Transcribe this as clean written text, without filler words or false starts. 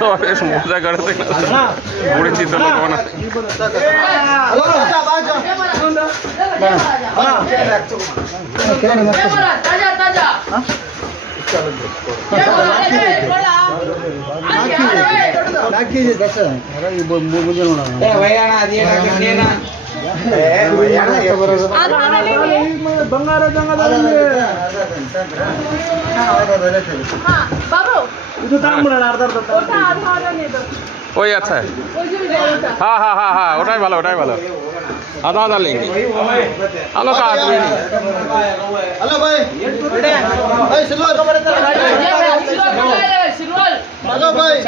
তো বেশ মজা করে বুড়ি চিত্র লোক বানাতে ಬಂಗಾರ ಇದು ತಗೊಂಡ್ಬಿಡೋಣ ಅರ್ಧ ওই আচ্ছা হ্যাঁ হ্যাঁ হ্যাঁ হ্যাঁ ওটাই ভালো আধা আধা লেঙ্গি হ্যালো কা আদমি ಹಲೋ ಭಾಯ್ ಭಾಯ್ ಸಿಲ್ವರ್ ಹಲೋ ಭಾಯ್